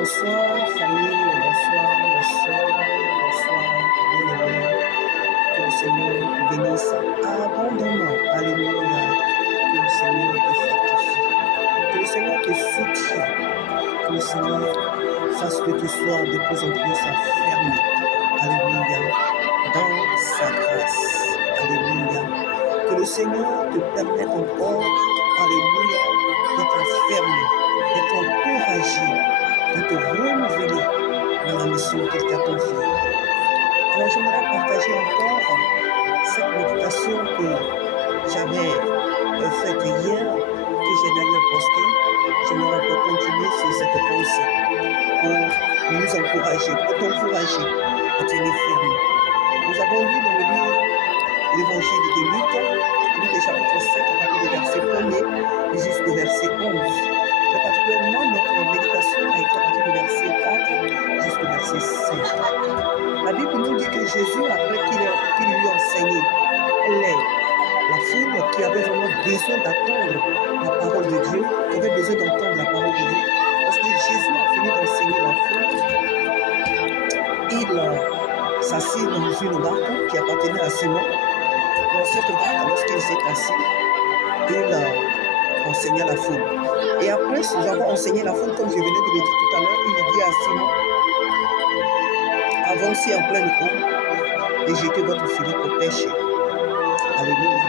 Bonsoir famille, bonsoir mes soeurs, bonsoir bien-aimés. Que le Seigneur te bénisse abondamment. Alléluia. Que le Seigneur te fortifie. Que le Seigneur te soutienne. Que le Seigneur fasse que tu sois de plus en plus affermi. Alléluia. Dans sa grâce. Alléluia. Que le Seigneur te permette encore, alléluia, d'être affermi, d'être encouragé, de te renouveler dans la mission qu'il t'a confiée. Alors j'aimerais partager encore cette méditation que j'avais faite hier, que j'ai d'ailleurs postée. J'aimerais encore continuer sur cette pensée pour nous encourager, pour t'encourager à tenir ferme. Nous avons lu dans le livre l'Évangile de Luc chapitre 7, à partir du verset 1er jusqu'au verset 11. Mais particulièrement, notre méditation a été à partir du verset 4 jusqu'au verset 5. La Bible nous dit que Jésus, après qu'il lui enseignait la foule qui avait vraiment besoin d'attendre la parole de Dieu, qui avait besoin d'entendre la parole de Dieu, parce que Jésus a fini d'enseigner la foule, il s'assit dans une barque qui appartenait à Simon. Dans cette barque, lorsqu'il s'est assis, il enseignait la foule. Et après, nous avons enseigné la foule, comme je venais de le dire tout à l'heure, il dit à Simon, avancez en pleine eau et jetez votre filet pour pêcher. Alléluia.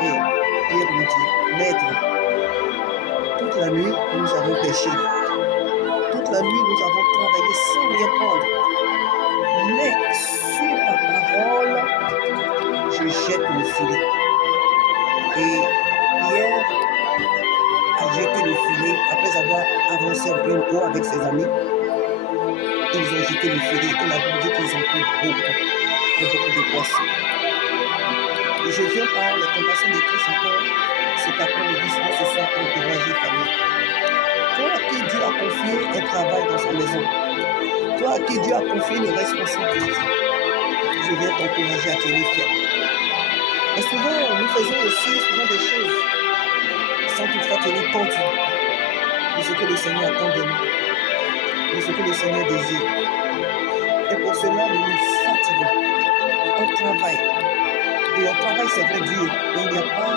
Et Pierre lui dit, Maître, toute la nuit, nous avons pêché. Toute la nuit, nous avons travaillé sans rien prendre. Mais sur ta parole, je jette le filet. Et Pierre a jeté le filet après avoir avancé en pleine eau avec ses amis. Ils ont jeté le filet et la Bible dit qu'ils ont pris beaucoup de poissons. Et je viens par la compassion de Christ encore cet après-midi, ce soir, encourager famille. Toi à qui Dieu a confié un travail dans sa maison, toi à qui Dieu a confié une responsabilité, je viens t'encourager à tenir ferme. Et souvent, nous faisons aussi des choses sans toutefois tenir compte de ce que le Seigneur attend de nous, de ce que le Seigneur désire. Et pour cela, nous nous fatiguons. On travaille. Et on travaille, c'est vrai, dur, mais il n'y a pas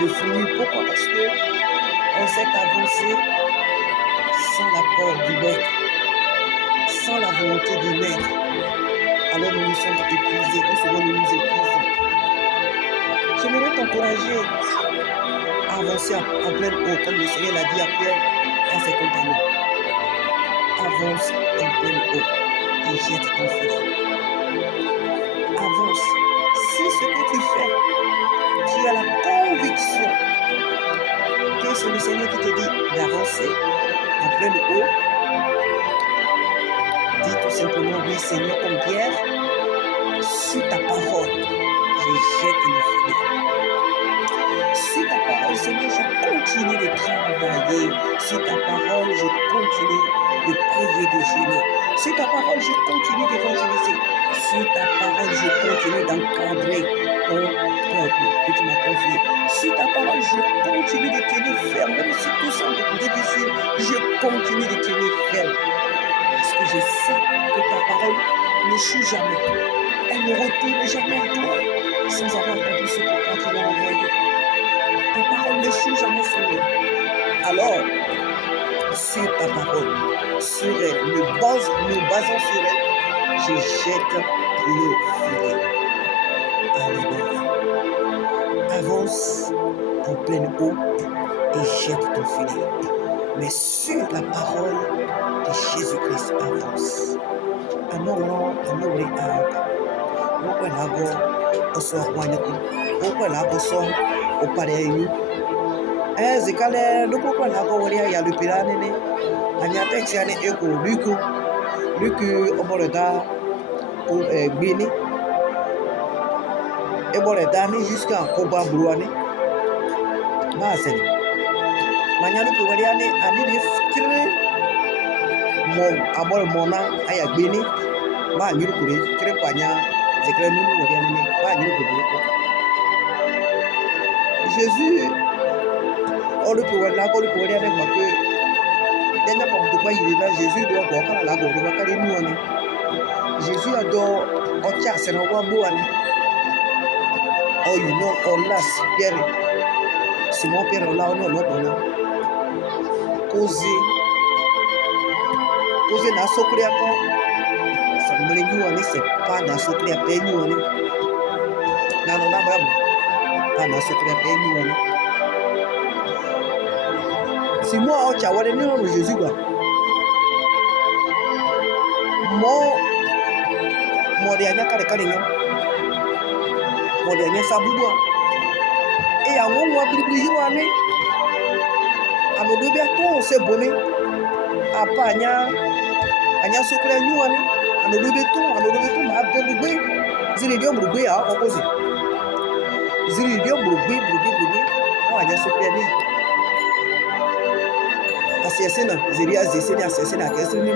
de fruits. Pourquoi? Parce qu'on s'est avancé sans l'apport du Maître, sans la volonté du Maître. Alors nous nous sommes épuisés, ou souvent nous nous épuisons. J'aimerais t'encourager à avancer en pleine eau, comme le Seigneur l'a dit à Pierre et à ses compagnons. Avance en pleine eau et jette ton filet. Avance. Si ce que tu fais, tu as la conviction que c'est le Seigneur qui te dit d'avancer en pleine eau, dis tout simplement, oui Seigneur, comme Pierre, sur ta parole, je jette le filet. Sur ta parole, Seigneur, je continue de travailler. Sur ta parole, je continue de prier, de jeûner. Sur ta parole, je continue d'évangéliser. Sur ta parole, je continue d'encadrer ton peuple que tu m'as confié. Sur ta parole, je continue de tenir ferme. Même si tout semble difficile, je continue de tenir ferme. Parce que je sais que ta parole n'échoue jamais. Elle ne retourne jamais à toi sans avoir accompli ce pourquoi tu l'as envoyé. Ta parole n'échoue jamais, Seigneur. Alors, sur ta parole, sur elle, nous basons sur elle, je jette le filet. Alléluia. Avance en pleine eau et jette ton filet. Mais sur la parole de Jésus-Christ, avance. Anon, anore aka. Wokwe lago oso wanyako. Wokwe lago so opareyu. Zikale lukokwe lago waria ya lupirane. Anyate tiane eko Luku oboreda gbini. Eboreda ni jusqu'à koba brouane. Baseni. Manyali ku waria ni ani fikire mo abor mona aya gbini. Ba nyiru kure kire panya zikre nunu waria ni ba nyiru kure. Jésus, on le pourrait là, on le pourrait avec ma queue. dernière fois il est là, Jésus doit voir quand la gorge va caler nous. Jésus adore Ocha Senawa Boane. Oh, you know, oh, last Pierre. Simon Pierre, là, on a l'autre. Cause na sokri ako. Sa mle ñu ani c'est pas na sokri ape ñu ani. Na no na bravo. Pas na sokri ape ñu ani. Simon Ocha wale ni no Jésus ba. Mo de anya kare kare nyo. Mo de anya sabubu. E àwọn wa bibiri yi wa ni. Amodo bi ato se boni. Apa anya sokri nyu ani. Amodo bi to ma be gbé. Ziri dio gbé a opposite. Ziri dio gbé. O anya sokri ni. Asiesena, ziri azesena asiesena kesri ni.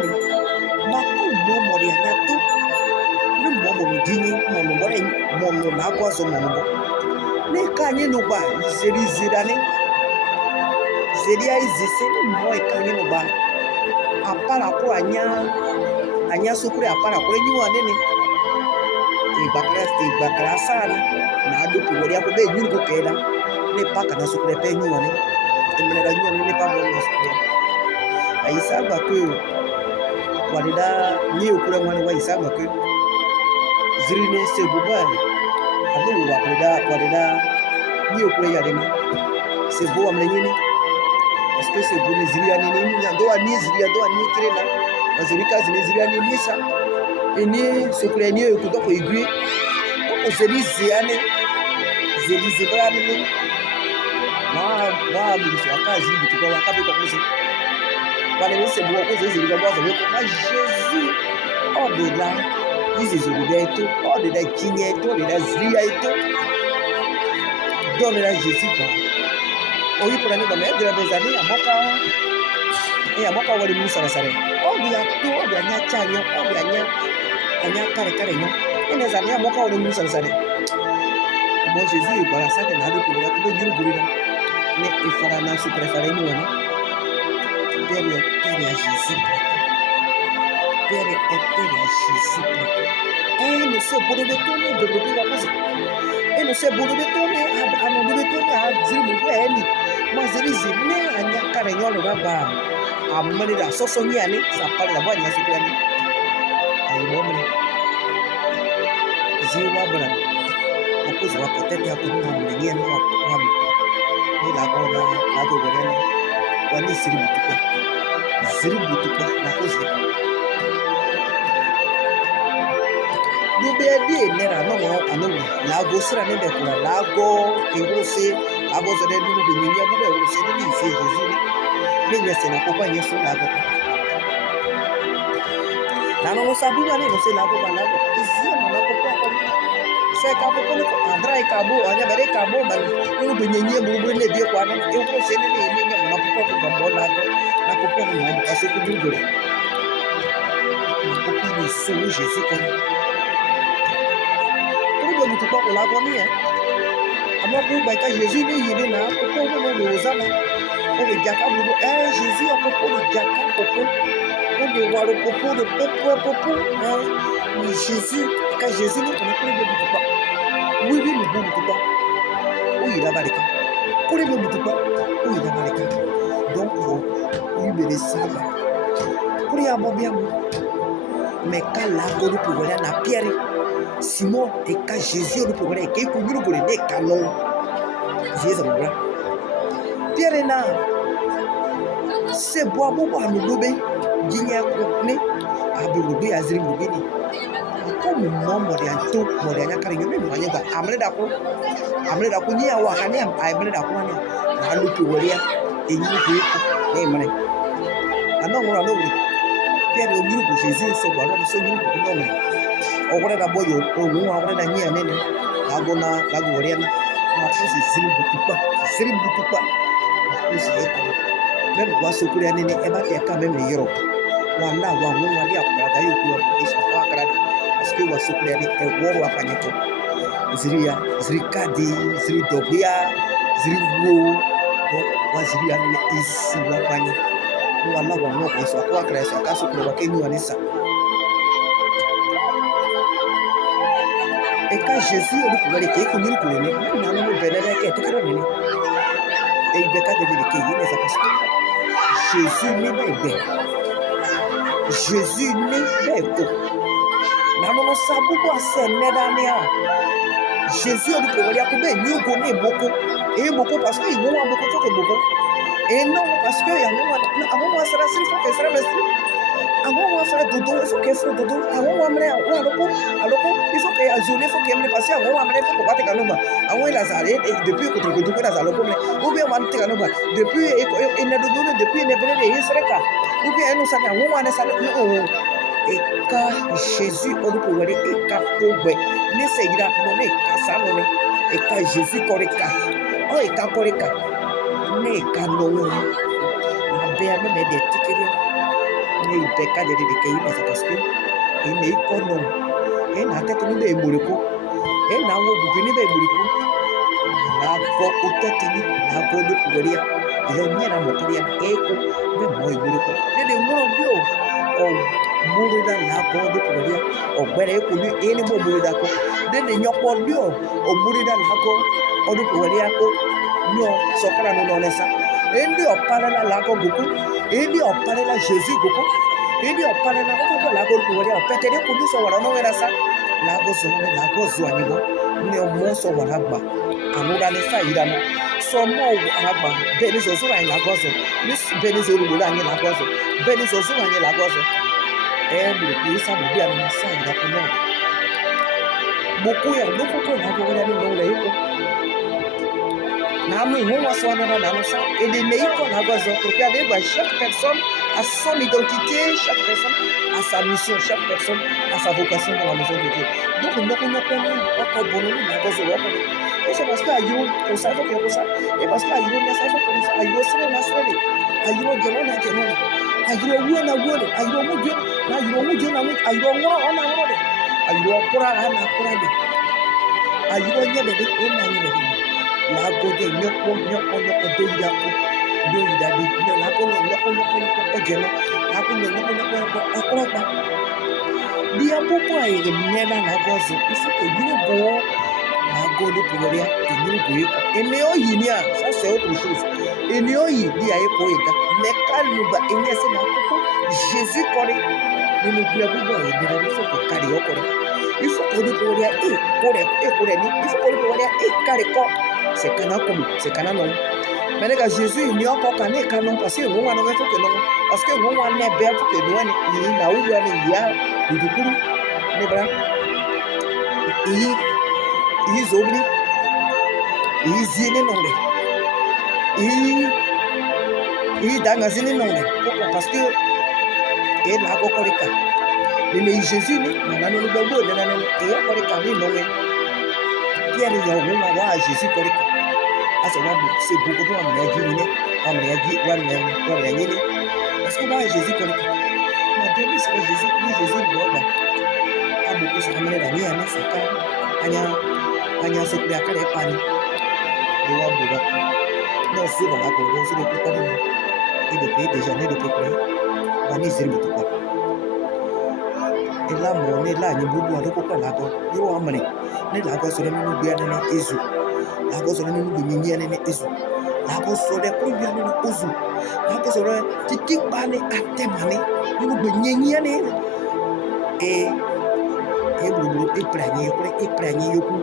Ma ko mo de anya to. Mo dini mo na kwa so mo ne ka nyi no ba ziri ani ziri ai zese mo ka nyi no ba apara ko anya sokure apara ko nyi wa nene ibakra sana na adu ko wori ko be nyi ko keda ne pa kana sokure pe nyi wa ne emre da nyi ne pa mo no sokure ai saba ko wadida nyi okure ngwane wa isaba ko ziri ne se bubai adu wadida ni okure ya deni se bo amlenyini parce que se bo ne ziri ani ni ndo ani ziri ndo ani kirena aziri kazi ne ziri ani ni sa eni sokure ni e kudo ko igwe ko zeri ziane zeri zibrani ni wa mi so akazi bitu kwa kabe ko kuzi wale ni se bo ko zeri ga bo ko ma Jésus oh de là This is Uruguaito, all the Kinyeto, the Zriaito, Donner Jessica. Or you put another member of Zania, Moka, what you Musarasare. Oh, we are two of the Nachano, oh, we are Anya Karakarino, and as Anya Moka or the Musarasare. Bon Jésus, but I said another people that will do good. If I am not super anyone, Peria Jésus. Pere Jésus. Et nous sommes pour le détourner de la cause. Et nous sommes pour le détourner à nous détourner à Zimoueli. Moi, je dis, mais à Nyakaregno, le rabat. À Manida, Sosoniani, ça parle la voix de la Supiani. À l'homme. Ziwabra. On peut se voir peut-être à Kourou, mais il y a un homme. Il a gagné la Doverena. On est Ziributuka, la cause. Be di nera no anu lago sra ne be kula lago ingose lago zere ni be ni ya be ingose ni se Jésus ni nyese na papa nyeso lago na no sabu ba ne no se lago ba lago isi no na papa ko se ka papa ko andra e kabo anya bere kabo ba ni be nyenye mu ne bi ko ana ingose ni ni na papa ko ba mo lago na papa ni mo aso ku dugore na papa ni so Jésus ko mutu kwa la goni amo ku ba ka Jésus ni yini na ko ko no le ozana o le jaka bu Jésus o ko le jaka popo o le waro popo ni Jésus ka Jésus ni ko le mutu kwa wi ni bu mutu kwa o yira barika ko le mutu kwa o yira barika donc o libere sala pour ya mo bien mais kala ko du pour na Pierre Simon et quand Jésus le progrès et qu'on nous connaît des canons. Jésus est Pierre na c'est bois à nous lever, digner coupé, à Boubé, à Zrimboubini. Comme mon modéanto, modéana carignon, mais pas Amre d'Aco, ni à Wakane, à Amre d'Aconia, à l'Upuria, et nous pouvons les mains. Ah non, on a l'oubli. Pierre le Dieu de Jésus, ce bois, ce Dieu de l'homme. Ogore da boyo onu ogore da nyia nene agona lagore na mafuzi ziri butupa mafuzi yeko même wa sokuri nene e ba te ka même Europe wala wa mu wa dia kwa da yoku wa isha kwa kara parce que wa sokuri ne e woro apanyeko ziri kadi ziri dobia ziri wo wa ziri nene isi wa panye nous allons voir nos points, soit quoi que ce soit, car ce que nous avons ça. Et quand Jésus a dit que les kékous nous connaissent, nous avons nous bénir les kékous nous connaissent. Et il béka de les kékous, mais ça parce que Jésus n'est pas bien. Jésus n'est pas bien. Nous avons sabu quoi c'est n'edania. Jésus a dit que les kékous nous connaissent beaucoup. Et beaucoup parce qu'ils vont avoir beaucoup de beaucoup. Et non parce que il y a un moment où ça va se faire, ça va se faire. Avant on faire dodo, il faut qu'il fasse dodo. Avant on amener alors il faut qu'il azule, il faut qu'il amener passer. Avant on amener il faut qu'on batte canoma. Avant il a zalé depuis que tu dodo na zalo comme ou bien on te canoma. Depuis il ne dodo depuis il ne brûle il serait cas. Ou bien nous ça avant on a ça et quand Jésus on peut voir et quand pobe ne se ira non ne casa non et quand Jésus correka. Oh et quand correka. Ne canoma. Na be ame des tickets. Il peka de kéi mais c'est parce que il n'est pas non et na tête ni be muriko et na wo bubi ni be muriko na go utete ni na go do kuria yo ni na mokuria eko be moy muriko de muro bio o murida na go do kuria o gbere eko ni eni mo murida ko de nyopo bio o murida na go o do kuria ko nyo sokara no nesa endi opara na lago buku endi opara na Jésus buku endi opara na buku lago kuria opetele kudu so wala no wera sa lago zo anibo ni omo so wala gba amura le sa ira no so mo agba beni zo zo ran lago zo ni beni zo lu la ni lago zo beni zo zo ran ni lago zo mi bi sa mo bi ani na sa ira ko no buku ya buku ko lago wala ni no le iko et les meilleurs chaque personne a son identité, chaque personne a sa mission, chaque personne a sa vocation dans la maison de Dieu. Donc, nous ne encore bon et c'est parce qu'il y a eu pour ça, pour ça, et parce qu'il y a eu pour ça, il y a eu aussi les nationaux, il y a eu des gens, il y a eu des gens, il y a eu des gens, il y a eu des gens, il y a eu des gens, il y a eu des gens, il y a eu des gens, il y a eu des gens, la gode nyoko do yako do yidadi la ko nyoko jeno la ko nyoko akroba dia popo aye nena na gozo il faut que you go la gode pour rien et you go et mais oyinia ça c'est autre chose et mais oyi dia e ko ida mais kaluba enyese na popo Jésus kore ni nous bia bubo e de il faut que kari okore il faut que nous pour rien et kore ni il faut que pour rien et kari ko c'est kana comme c'est kana non mais les gars Jésus il n'y a encore kana canon parce que on a non faut que non parce que on a ne be faut que non ni na u ni ya du kuru ne bra il zobri il zine non il dangazine non pourquoi parce que et la go koleka le Jésus ni na no gbogbo na no e koleka ni non Pierre ya wo wa Jésus koleka asa wa c'est beaucoup de amène parce que moi Jésus koleka ma demi c'est Jésus doba a beaucoup ça amène la ni ana saka anya so pia kale pani de wa boba non so ba ko do so ko pani et depuis déjà né depuis quoi bani zirmi to quoi et là mon est là ni bubu ado ko la go yo amane ne la go so ne nu bia ne ezu la go so ne nu binyi ne ezu la go so de ko bia ne ozu la go so tiki bani atemane nu binyi ne et bubu e pranye yoku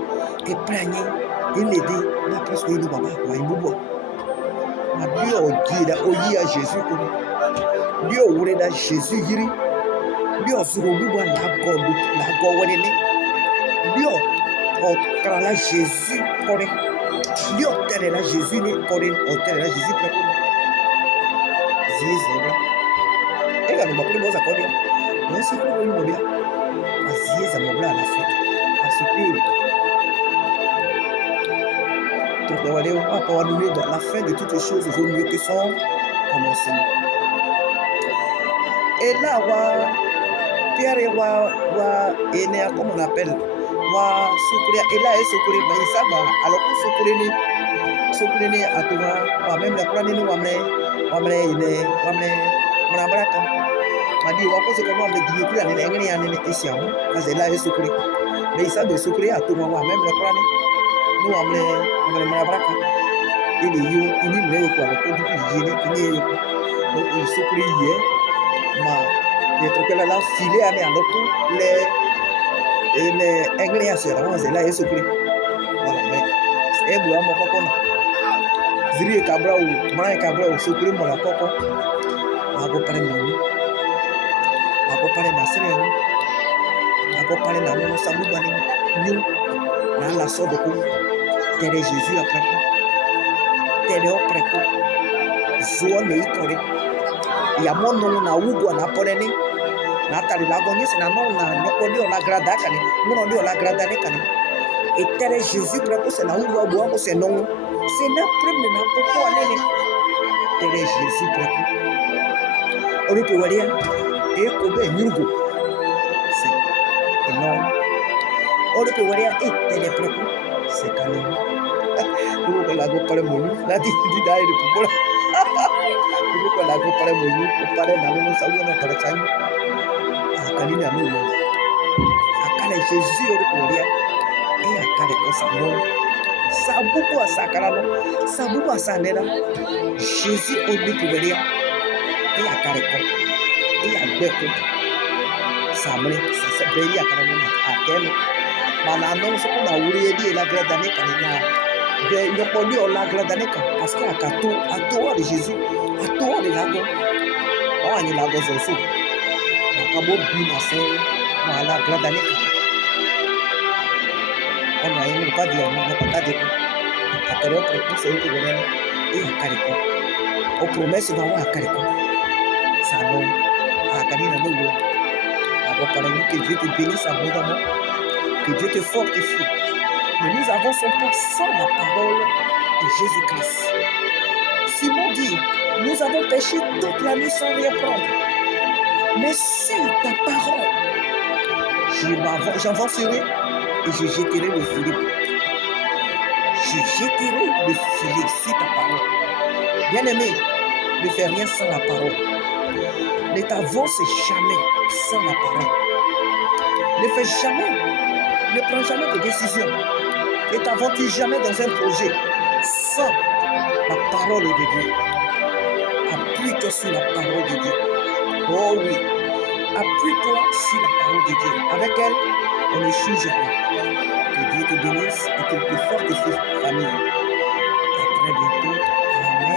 e pranye il dit na presque il baba wa bubu ma bio gira oyi a Jésus ko bio wure da Jésus yiri bio zuru bubu la go woni ni bio o krala Jésus kore bio tere la Jésus ni kore o tere la Jésus preko zizora e ga no bakuri boza kore no si ko ni mobia azieza mobla la fin parce que la fin de toutes les choses vaut mieux que son commencement. Et là, Pierre comment on appelle, et là, alors que même la Manabraka. Madi wako se kono me diye kula ne ngani ya ne esiamu. Azela esukuri. Me isabe esukuri atuma wa memle krani. No amle manabraka. Ini yo ini me ko ala ko du yene ini yo. Donc esukuri ye ma ye tokela la file ane andoku le ngani ya sera wa azela esukuri. Voilà mais e bu amo kokona. Ziri kabra u mara kabra u sukuri mo la koko. Ako pare menu. Ako pare na sere. Ako pare na no sabu bani ñu na la so de ko tere Jésus après ko tere après ko zo le ikore ya mono na ugo na pore ni na tari la gonye se na no na no podi o la grada kani mono di o la grada ni kani e tere Jésus après ko se na ugo bo ko se non se na preme na poko alele tere Jésus après ko ori pe waria e ko be nyugo se e non ori pe waria e tere après ko se kani Dulu ko lago pare monu lati di dai de pura dulu ko lago pare monu pare na no sa uno pare changu akali na no akale Jésus ori ko ria e akale ko sa no sabubu asakara no sabubu asanera Jésus ori ko ria e akale ko e agbe ko samre se beri akara no akelo mana no so ko na wuri e di la grada ne kanina il n'y a pas de la grande année parce qu'il y a à toi de Jésus, à toi de lago. On y lago zozo. La cabo bina c'est dans la grande année. On a eu le cas de on n'a pas dit à quelle heure pour c'est que vous venez et à Carico. Aux promesses dans à Carico. Ça non à Carina nous. À parler que Dieu te bénisse abondamment, que Dieu te fortifie. Mais nous avançons pas sans la parole de Jésus-Christ. Simon dit, nous avons péché toute la nuit sans rien prendre. Mais si ta parole, j'avancerai et je jeterai le filet. Je jeterai le filet sur ta parole. Bien-aimé, ne fais rien sans la parole. Ne t'avance jamais sans la parole. Ne fais jamais, ne prends jamais de décision. Ne t'aventure jamais dans un projet sans la parole de Dieu. Appuie-toi sur la parole de Dieu. Oh oui, appuie-toi sur la parole de Dieu. Avec elle, on n'échoue jamais. Que Dieu te bénisse et qu'il te fortifie, famille. À très bientôt. Amen.